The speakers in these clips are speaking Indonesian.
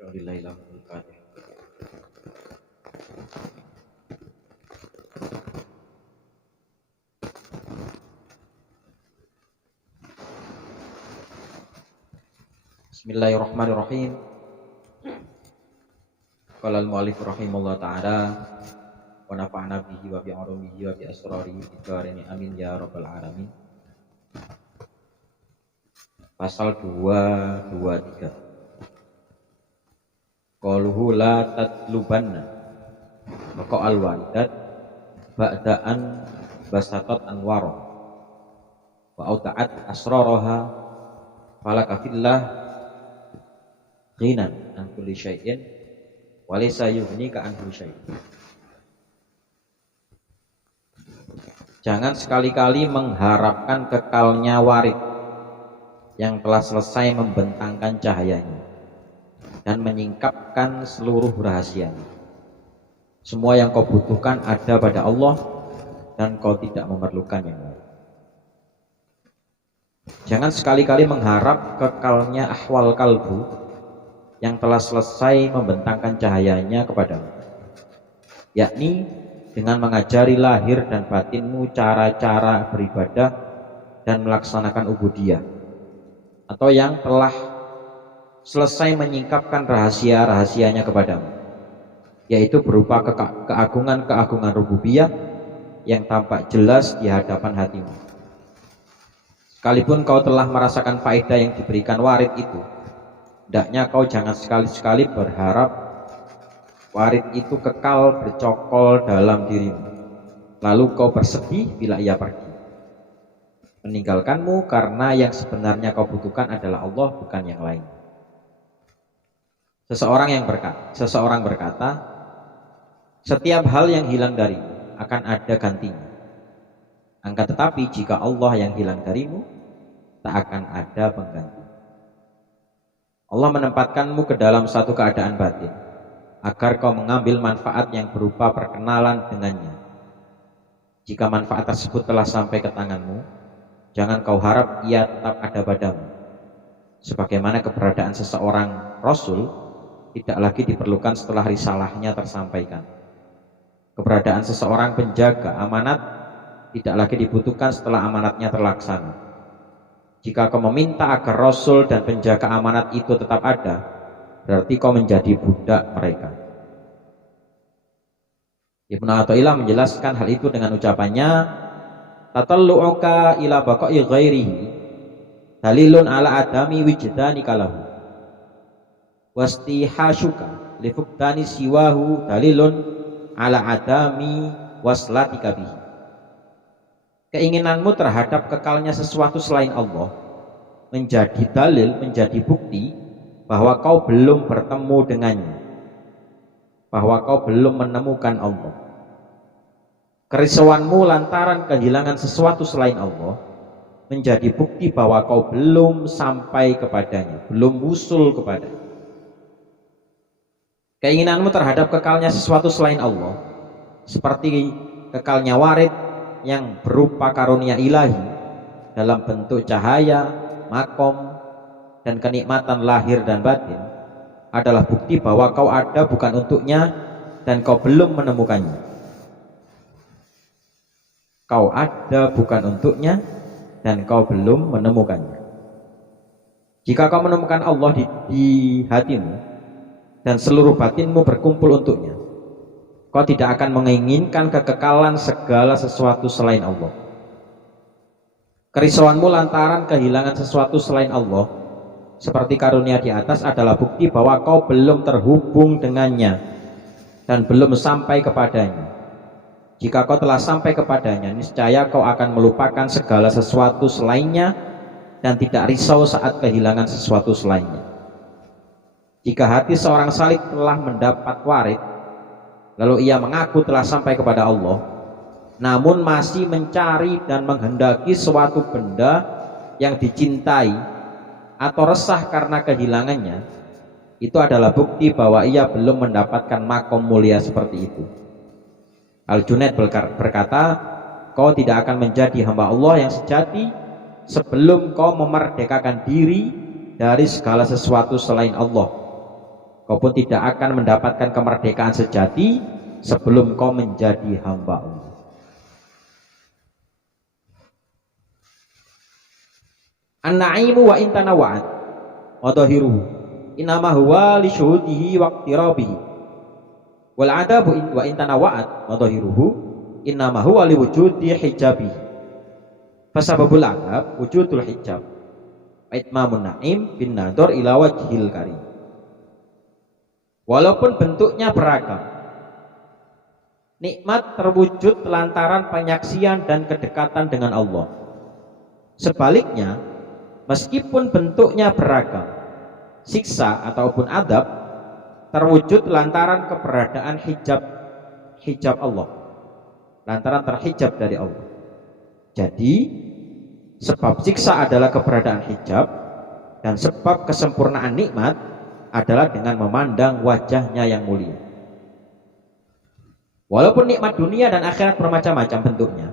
Bismillahirrahmanirrahim. Qala al-mu'allif rahimahullah ta'ala wa nafa'na bihi wa bi 'ulumihi wa bi asrarihi fid dharain amin ya rabbal alamin. Pasal 223. Qaluhu la tatlubanna maka al-walidat ba'da'an basatat anwara wa auta'at asraraha falaka fillah ghinan an kulli syai'in wa laysa yughnika anhu syai'. Jangan sekali-kali mengharapkan kekalnya warid yang telah selesai membentangkan cahayanya dan menyingkapkan seluruh rahasianya. Semua yang kau butuhkan ada pada Allah dan kau tidak memerlukan yang lain. Jangan sekali-kali mengharap kekalnya ahwal kalbu yang telah selesai membentangkan cahayanya kepadamu, yakni dengan mengajari lahir dan batinmu cara-cara beribadah dan melaksanakan ubudiyah, atau yang telah selesai menyingkapkan rahasia-rahasianya kepadamu, yaitu berupa keagungan-keagungan rububiyah yang tampak jelas di hadapan hatimu. Sekalipun kau telah merasakan faedah yang diberikan warid itu, hendaknya kau jangan sekali-sekali berharap warid itu kekal bercokol dalam dirimu, lalu kau bersedih bila ia pergi, meninggalkanmu, karena yang sebenarnya kau butuhkan adalah Allah, bukan yang lain. Seseorang berkata, setiap hal yang hilang darimu akan ada gantinya. Akan tetapi jika Allah yang hilang darimu, tak akan ada pengganti. Allah menempatkanmu ke dalam satu keadaan batin agar kau mengambil manfaat yang berupa perkenalan dengannya. Jika manfaat tersebut telah sampai ke tanganmu, jangan kau harap ia tetap ada padamu. Sebagaimana keberadaan seseorang Rasul tidak lagi diperlukan setelah risalahnya tersampaikan. Keberadaan seseorang penjaga amanat tidak lagi dibutuhkan setelah amanatnya terlaksana. Jika kau meminta agar Rasul dan penjaga amanat itu tetap ada, berarti kau menjadi budak mereka. Ibnu Athaillah menjelaskan hal itu dengan ucapannya, tatallu'uka ila baqa'i ghairihi dalilun ala adami wijdanika lahu wastihashuka li fuqdani siwahu dalilun ala adami waslatika bihi. Keinginanmu terhadap kekalnya sesuatu selain Allah menjadi dalil, menjadi bukti bahwa kau belum bertemu dengannya, bahwa kau belum menemukan Allah. Kerisauanmu lantaran kehilangan sesuatu selain Allah menjadi bukti bahwa kau belum sampai kepadanya, belum wusul kepadanya. Keinginanmu terhadap kekalnya sesuatu selain Allah, seperti kekalnya warid yang berupa karunia ilahi dalam bentuk cahaya, makom, dan kenikmatan lahir dan batin, adalah bukti bahwa kau ada bukan untuknya dan kau belum menemukannya. Kau ada bukan untuknya dan kau belum menemukannya. Jika kau menemukan Allah di hatimu dan seluruh batinmu berkumpul untuknya, kau tidak akan menginginkan kekekalan segala sesuatu selain Allah. Kerisauanmu lantaran kehilangan sesuatu selain Allah, seperti karunia di atas, adalah bukti bahwa kau belum terhubung dengannya dan belum sampai kepadanya. Jika kau telah sampai kepadanya, niscaya kau akan melupakan segala sesuatu selainnya dan tidak risau saat kehilangan sesuatu selainnya. Jika hati seorang salik telah mendapat warid, lalu ia mengaku telah sampai kepada Allah, namun masih mencari dan menghendaki suatu benda yang dicintai atau resah karena kehilangannya, itu adalah bukti bahwa ia belum mendapatkan makom mulia seperti itu. Al-Junaid berkata, kau tidak akan menjadi hamba Allah yang sejati sebelum kau memerdekakan diri dari segala sesuatu selain Allah. Kau pun tidak akan mendapatkan kemerdekaan sejati sebelum kau menjadi hamba Allah. An-na'imu wa intana wa'ad wa dhahiruhu inama huwa li syuhudihi wa iqtirabihi wal adabu wa intana wa'ad wa dhahiruhu inama huwa li wujudi hijabihi fasababul adab wujudul hijab wa itmamun na'im bin nadhar ila wajhil karim. Walaupun bentuknya beragam, nikmat terwujud lantaran penyaksian dan kedekatan dengan Allah. Sebaliknya, meskipun bentuknya beragam, siksa ataupun adab terwujud lantaran keberadaan hijab Allah, lantaran terhijab dari Allah. Jadi sebab siksa adalah keberadaan hijab, dan sebab kesempurnaan nikmat adalah dengan memandang wajahnya yang mulia. Walaupun nikmat dunia dan akhirat bermacam-macam bentuknya,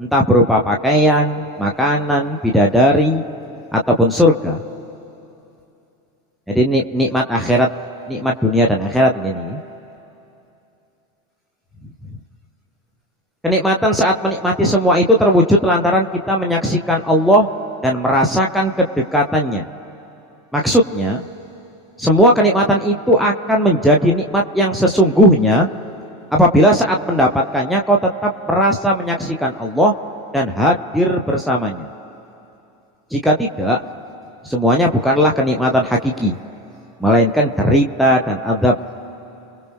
entah berupa pakaian, makanan, bidadari, ataupun surga. Jadi nikmat akhirat, nikmat dunia dan akhirat ini, kenikmatan saat menikmati semua itu terwujud lantaran kita menyaksikan Allah dan merasakan kedekatannya. Maksudnya, semua kenikmatan itu akan menjadi nikmat yang sesungguhnya apabila saat mendapatkannya kau tetap merasa menyaksikan Allah dan hadir bersamanya. Jika tidak, semuanya bukanlah kenikmatan hakiki, melainkan derita dan adab.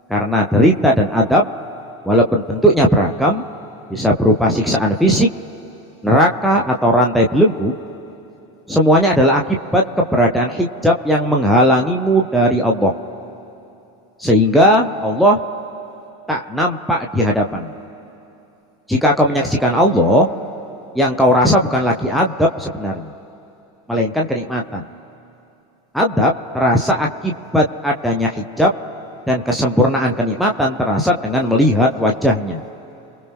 Karena derita dan adab, walaupun bentuknya beragam, bisa berupa siksaan fisik, neraka, atau rantai belenggu, semuanya adalah akibat keberadaan hijab yang menghalangimu dari Allah, sehingga Allah tak nampak di hadapan. Jika kau menyaksikan Allah, yang kau rasa bukan lagi adab sebenarnya, melainkan kenikmatan. Adab terasa akibat adanya hijab, dan kesempurnaan kenikmatan terasa dengan melihat wajahnya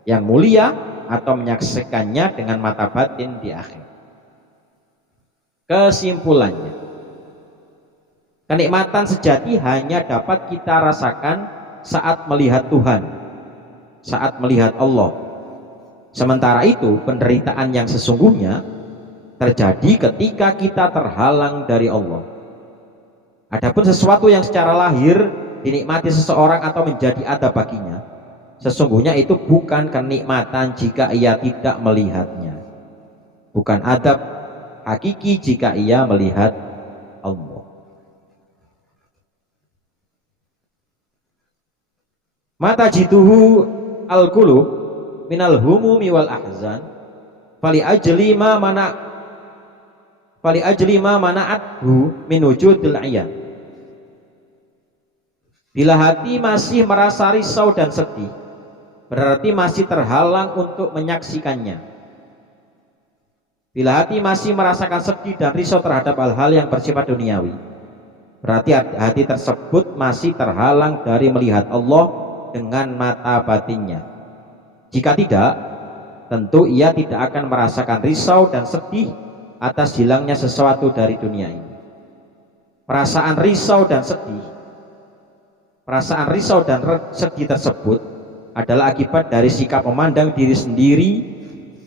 yang mulia atau menyaksikannya dengan mata batin di akhir. Kesimpulannya, kenikmatan sejati hanya dapat kita rasakan saat melihat Tuhan, saat melihat Allah. Sementara itu, penderitaan yang sesungguhnya terjadi ketika kita terhalang dari Allah. Adapun sesuatu yang secara lahir dinikmati seseorang atau menjadi adab baginya, sesungguhnya itu bukan kenikmatan jika ia tidak melihatnya, bukan adab hakiki jika ia melihat Allah. Mata jituhu al-qulub minal humumi wal ahzan fali ajli ma mana'athu min wujudil ayan. Bila hati masih merasa risau dan sedih, berarti masih terhalang untuk menyaksikannya. Bila hati masih merasakan sedih dan risau terhadap hal-hal yang bersifat duniawi, berarti hati tersebut masih terhalang dari melihat Allah dengan mata batinnya. Jika tidak, tentu ia tidak akan merasakan risau dan sedih atas hilangnya sesuatu dari dunia ini. Perasaan risau dan sedih tersebut adalah akibat dari sikap memandang diri sendiri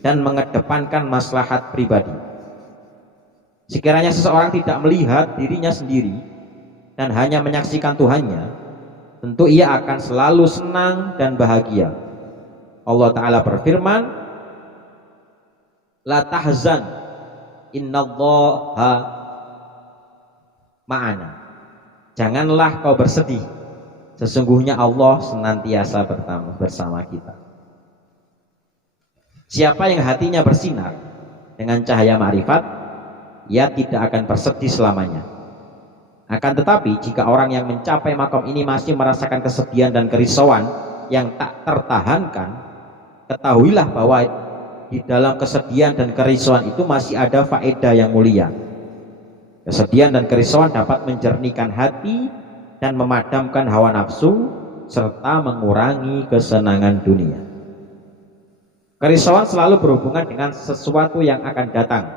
dan mengedepankan maslahat pribadi. Sekiranya seseorang tidak melihat dirinya sendiri dan hanya menyaksikan Tuhannya, tentu ia akan selalu senang dan bahagia. Allah Ta'ala berfirman, la tahzan innallaha ma'ana. Janganlah kau bersedih, sesungguhnya Allah senantiasa bersama kita. Siapa yang hatinya bersinar dengan cahaya ma'rifat, ia tidak akan bersedih selamanya. Akan tetapi, jika orang yang mencapai makom ini masih merasakan kesedihan dan kerisauan yang tak tertahankan, ketahuilah bahwa di dalam kesedihan dan kerisauan itu masih ada faedah yang mulia. Kesedihan dan kerisauan dapat menjernihkan hati dan memadamkan hawa nafsu serta mengurangi kesenangan dunia. Kerisauan selalu berhubungan dengan sesuatu yang akan datang,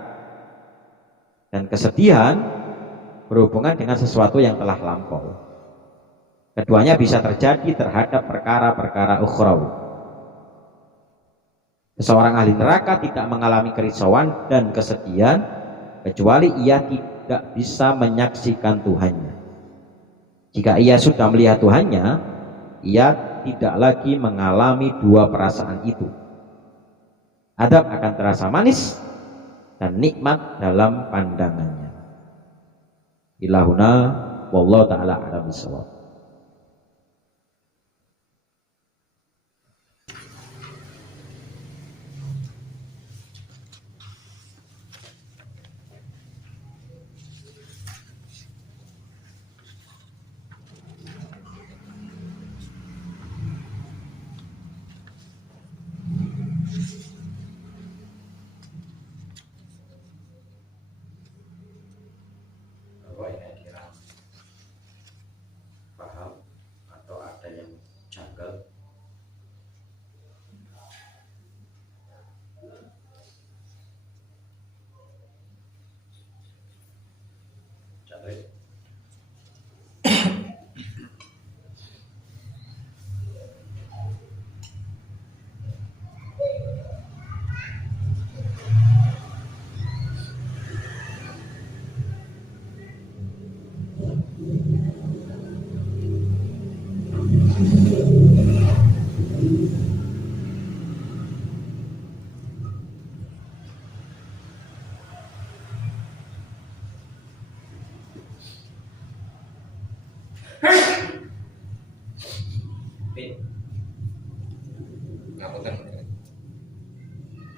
dan kesedihan berhubungan dengan sesuatu yang telah lampau. Keduanya bisa terjadi terhadap perkara-perkara ukhrawi. Seseorang ahli neraka tidak mengalami kerisauan dan kesedihan kecuali ia tidak bisa menyaksikan Tuhannya. Jika ia sudah melihat Tuhannya, ia tidak lagi mengalami dua perasaan itu. Adab akan terasa manis dan nikmat dalam pandangannya. Ilahuna wallahu ta'ala a'lam bishawab. Paham atau ada yang janggal?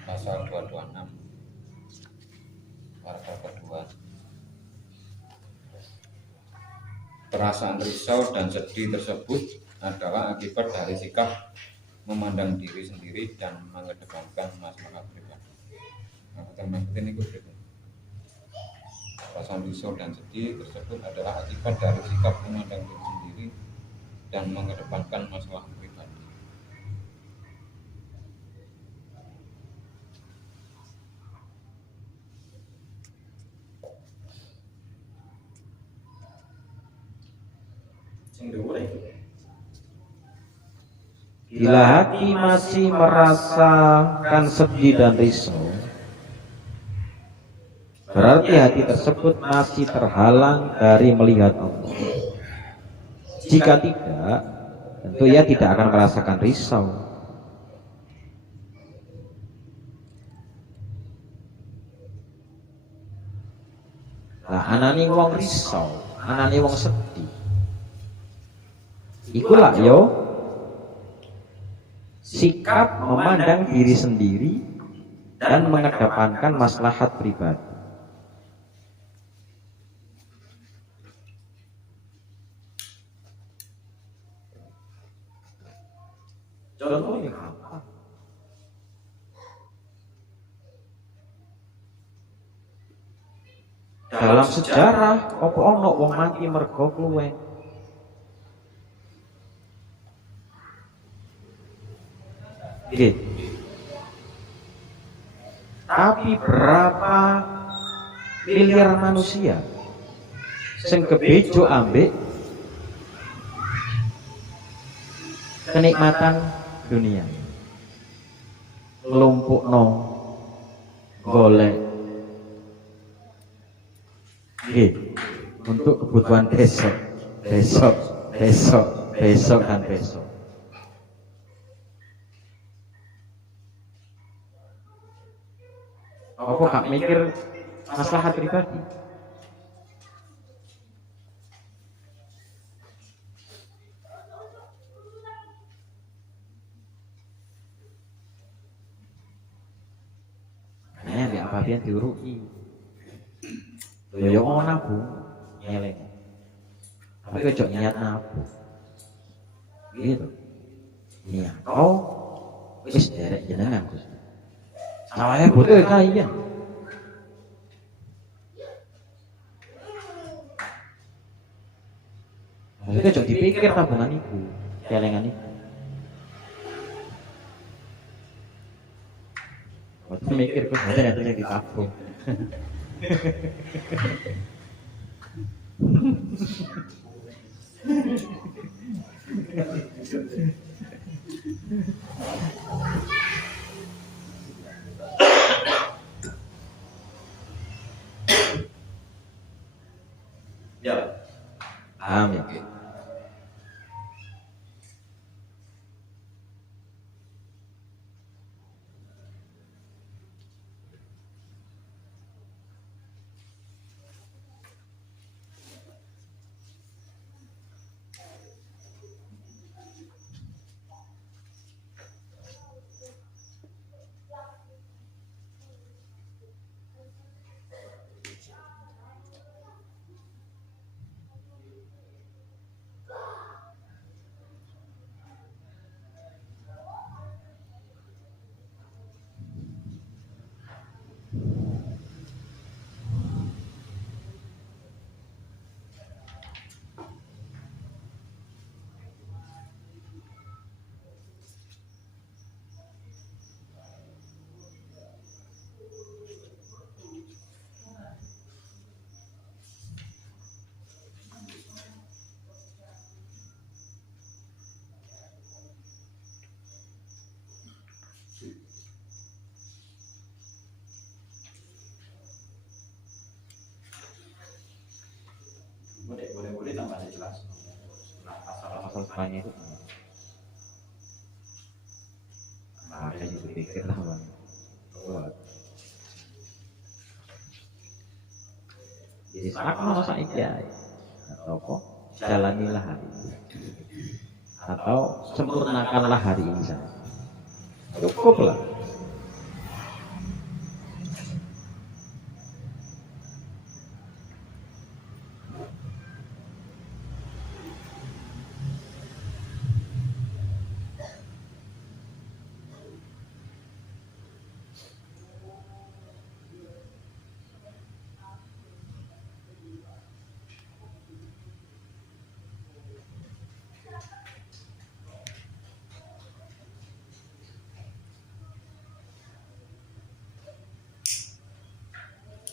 Pasal 226 paragraf kedua. Perasaan risau dan sedih tersebut adalah akibat dari sikap memandang diri sendiri dan mengedepankan maslahat pribadi. Perasaan risau dan sedih tersebut adalah akibat dari sikap memandang diri sendiri dan mengedepankan maslahat pribadi. Bila hati masih merasakan sedih dan risau, berarti hati tersebut masih terhalang dari melihat Allah. Jika tidak, tentu ia tidak akan merasakan risau. Lah anane wong risau, anane wong sedih. Ikulah yo sikap memandang diri sendiri dan mengedepankan maslahat pribadi. Contohnya apa? Dalam sejarah apa ono wong mati mergo kluwen? Tapi berapa miliar manusia sing kebejo ambek kenikmatan dunia, nglumpukno golek untuk kebutuhan besok dan besok. Apa gak mikir maslahat pribadi? Nah, biar apa-apa diuruki. Yo mau nabung, nyeleng. Tapi ojo niat nabung. Gitu. Niat. Wis derek jenengan Gus. Sawaya butuh kaya. Maksudnya jangan dipikir tabungan ibu, celengan ibu. Waktu mikir kok ada yang ditabung. Ya, paham ya. Boleh tambah jelas. Nah, pasal-pasal semuanya itu. Nah, saya juga pikir lah, Bang. Jadi sakno saiki atau kok jalanilah hari ini. Atau sempurnakanlah hari ini saja. Cukuplah.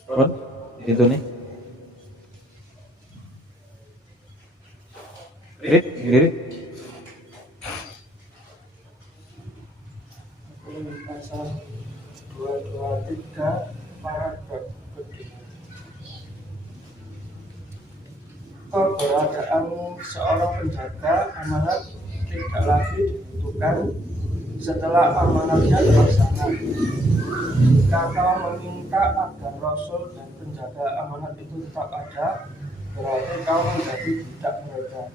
Ron, itu nih. Lirik. Pasal 223 paragraf kedua. Keberadaan seorang penjaga amanat tidak lagi dibutuhkan setelah amanatnya terlaksana. Jika kau meminta agar Rasul dan penjaga amanat itu tetap ada, berarti kau menjadi budak mereka.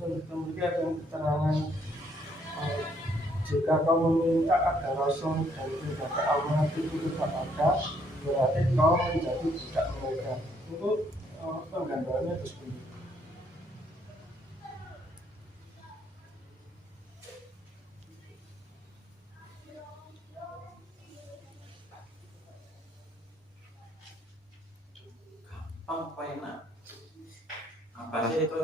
Kemudian ada keterangan jika kau meminta agar Rasul dan penjaga amanat itu tetap ada, berarti kau menjadi budak mereka. Untuk penggambarannya itu sendiri. Apa enak? Apa sih itu?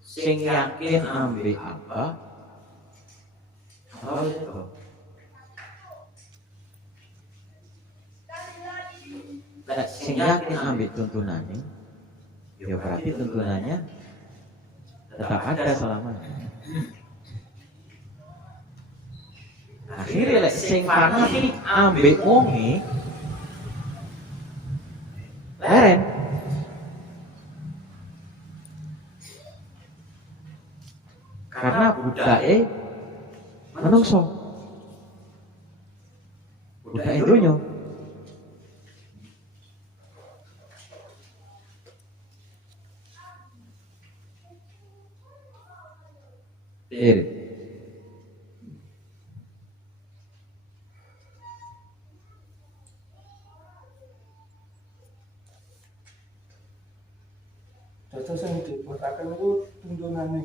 Sing yakin ambil apa? Apa itu? Sing yakin ambil tuntunannya, ya berarti tuntunannya tetap ada selamanya. Akhirnya sing fanatik ambil wonge leren. Karena budake menungso. Budake donya. Dados sing dibuataken itu tuntunane.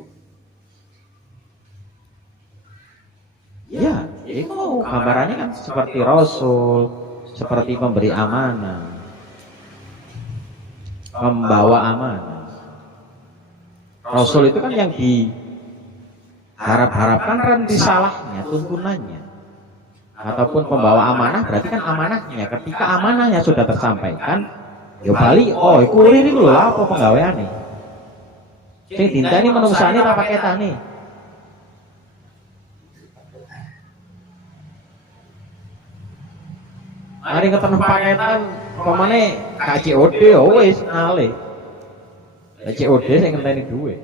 Ya, itu gambarannya kan seperti Rasul, seperti pemberi amanah, membawa amanah. Rasul itu kan yang diharap-harapkan kan risalahnya, tuntunannya. Ataupun pembawa amanah berarti kan amanahnya. Ketika amanahnya sudah tersampaikan, ya balik, oh iku urir iku lho apa penggaweane. Sing dinteni menungsane apa paketane? Mari ketemu paketan, pamane KCOD ya wis ale. KCOD sing ngenteni duit.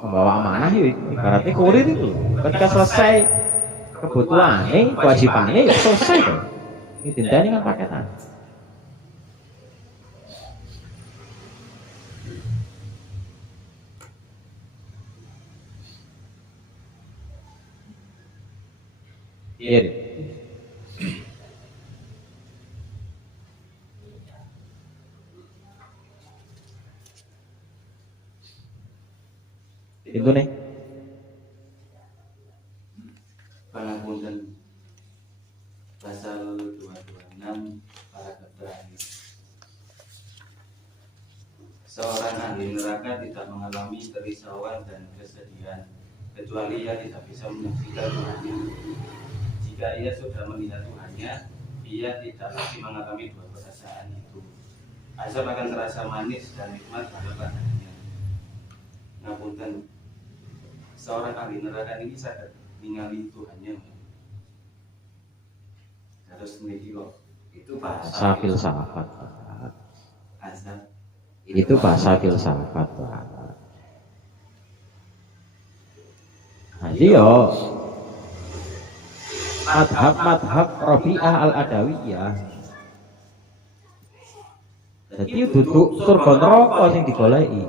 Membawa amanah itu ibaratnya kurir itu. Ketika selesai kebutuhannya, kewajibannya ya selesai tuh. Ini dinteni kan paketan. Iya. Itu nih. Pangapunten pasal 226 paragraf terakhir. Seorang ahli neraka tidak mengalami kerisauan dan kesedihan kecuali ia tidak bisa menyaksikan Tuhannya. Jika ia sudah melihat Tuhannya, ia tidak lagi mengalami dua perasaan itu. Azab akan terasa manis dan nikmat pada badannya. Ngapunten, seorang ahli neraka ini sadar ningali Tuhannya. Terus memiliki kok itu Bahasa filsafat. azab. Itu bahasa filsafat. Jadi yo madhab Rabi'ah al-Adawiyah. Jadi duduk surga neraka sing digoleki.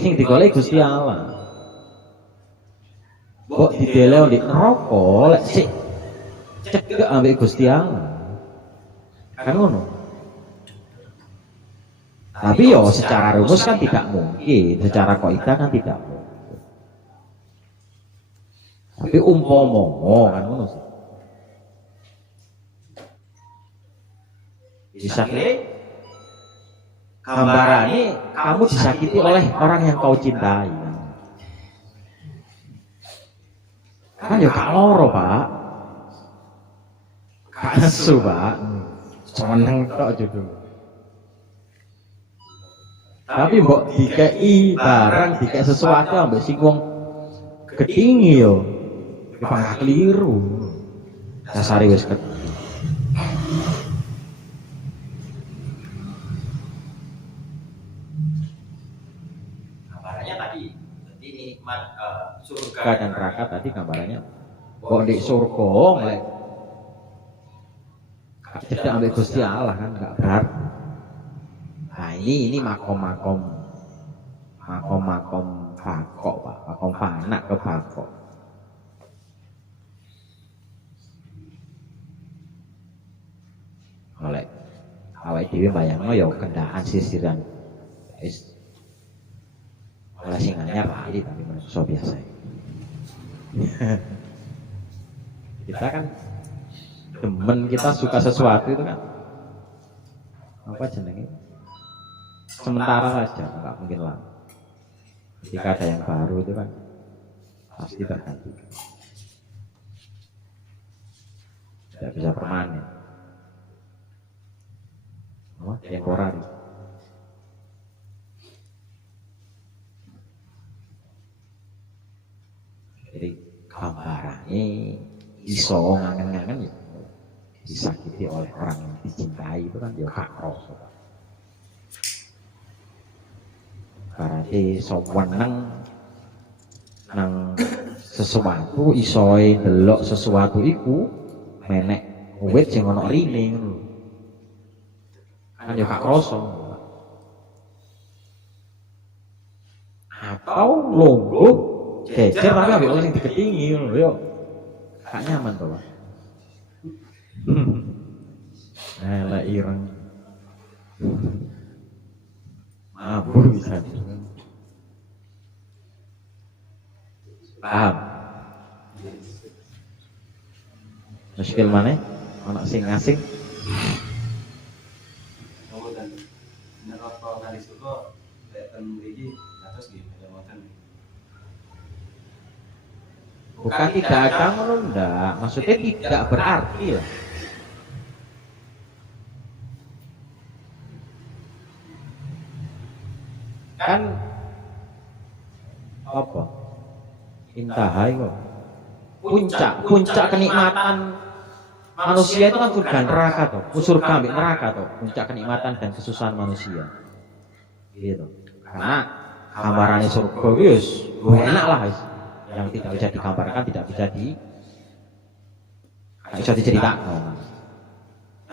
Sing digoleki Gusti Allah. Kok didele di neraka lek sik cedhek ambek Gusti Allah. Kan ngono. Tapi yo secara rumus kan tidak mungkin, secara kaidah kan tidak mungkin. Tapi umpama kan ngono sih. Bisa gambarane kamu disakiti oleh orang yang kau cintai. Kan ya gak loro, Pak. Gak nesu, Pak. Seneng tok judul. Tapi mbok dikei barang, dikei sesuatu ambek sing wong gedhingi yo. Pak keliru. Dasare wis ket. Gambarannya tadi, jadi nikmat surga dan neraka tadi gambarannya. Kok di surga oleh tidak ambil Gusti Allah kan enggak berarti. Nah ini makom fakok, Pak. Makom fana ke fakok. Oleh awake dhewe bayangno ya kendaan sisiran. Wis oleh sing anyar lali tapi manusia biasa. Kita kan demen, kita suka sesuatu itu kan apa jenenge? Sementara saja, enggak mungkin lama. Ketika ada yang baru itu kan pasti terganti. Tidak bisa permanen. Oh, temporari. Jadi gambarannya iso ngangen-ngangen ya disakiti oleh orang yang dicintai itu kan ya hak rasa. Berarti soweneng nang sesuatu isoe delok sesuatu iku menek wit sing ana rine ngono. Kan yo gak krasa. Atau longgo jejer tapi ambek wong sing digedhingi ngono yo. Gak nyaman to, Pak. Lah ireng. Mabur bisa. Paham? Muskil mana? Anak sing asing. Kemudian neraka kali suka ten mriki atus nggih mboten. Bukan tidak ada ngono ndak, maksudnya tidak berarti lah. Bahkan apa? Intahai kok. Puncak kenikmatan manusia itu kan surga neraka toh. Surga ambil neraka toh. Puncak kenikmatan dan kesusahan manusia. Gitu. Karena gambarannya surga wis enak lah wis. Yang tidak bisa digambarkan, tidak bisa diceritakan.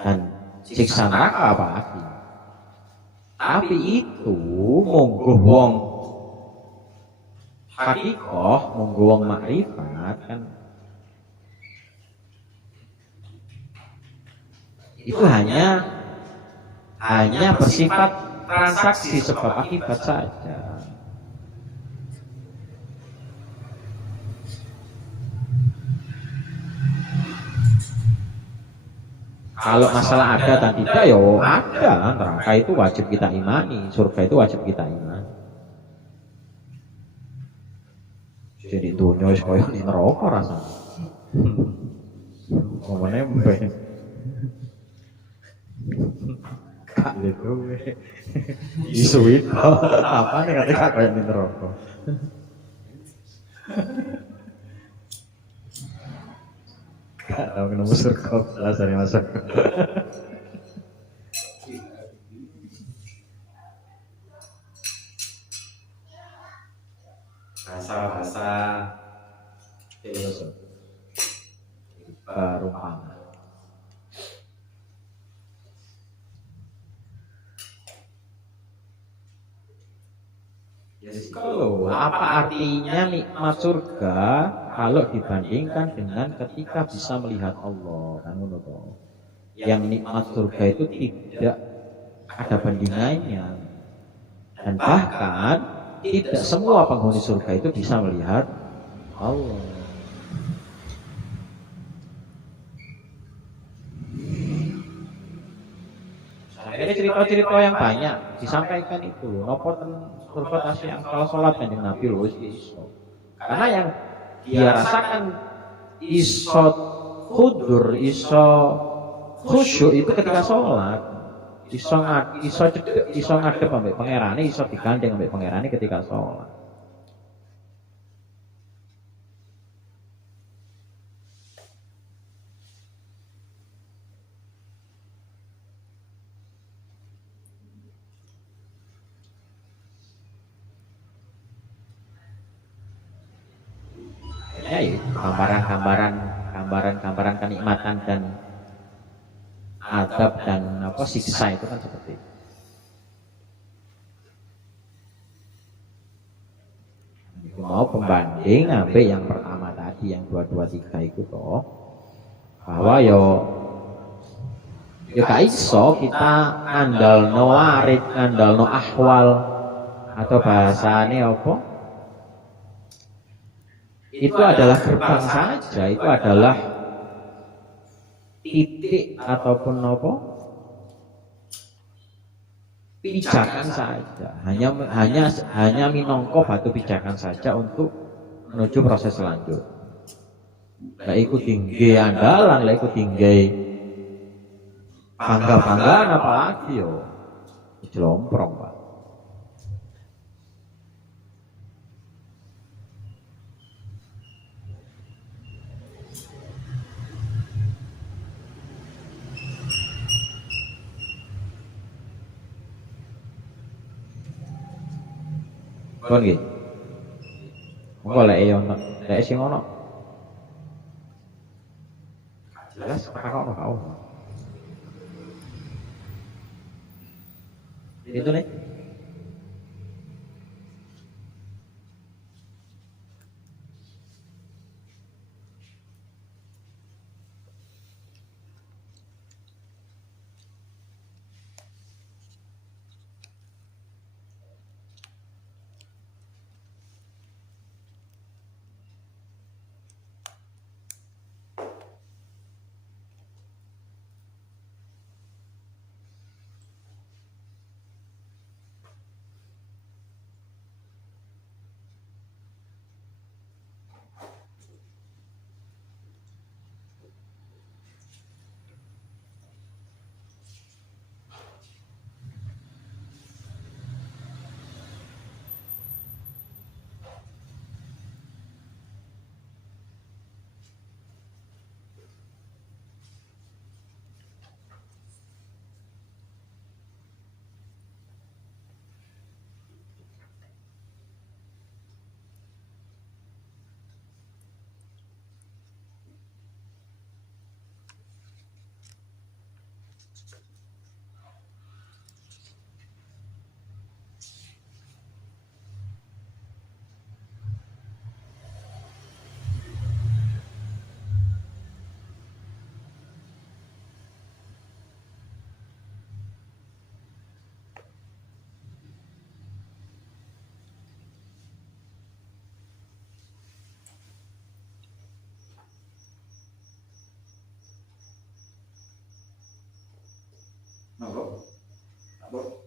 Dan siksa neraka apa lagi? Tapi itu monggo wong hakikoh, monggo wong makrifat kan itu hanya bersifat transaksi sebab akibat saja. Kalau masalah ada dan tidak, ya ada. Neraka itu wajib kita imani, surga itu wajib kita imani. Jadi dunia wis koyo di neraka rasanya. Ngomongnya mbak. Kak itu isu itu apa nih ketika koyo di neraka. Gak tahu kenapa surga alasannya masuk. Bahasa filosofi perumpamaan. Yes, kalau apa artinya nikmat surga kalau dibandingkan dengan ketika bisa melihat Allah kan ngono toh. Yang nikmat surga itu tidak ada bandingannya. Dan bahkan tidak semua penghuni surga itu bisa melihat Allah. Ini cerita-cerita yang banyak disampaikan itu loh. Nopo ten surga tasih yang kalau sholat kan Nabi loh iso. Karena yang dia rasakan iso khudur, iso khusyuk itu ketika sholat. Iso ngadep ambek pangerane, iso digandeng ambek pangerane ketika sholat. Ya, gambaran kenikmatan dan adab dan apa siksa itu kan seperti itu. Mau pembanding ambek yang pertama tadi yang 223 itu toh bahwa yo gak iso kita ngandalno warid, ngandalno ahwal atau bahasane apa? Itu adalah gerbang saja, itu adalah titik ataupun apa? Pijakan saja, hanya minangka batu pijakan saja untuk menuju proses selanjutnya. Lah iku tinggi andalan, lah iku tinggi bangga-banggaan apalagi yo. Jelomprong, Pak. Kon nggih. Monggo lek yo lek sing ono. Jelas kakak kau. Itu nih. Akbar.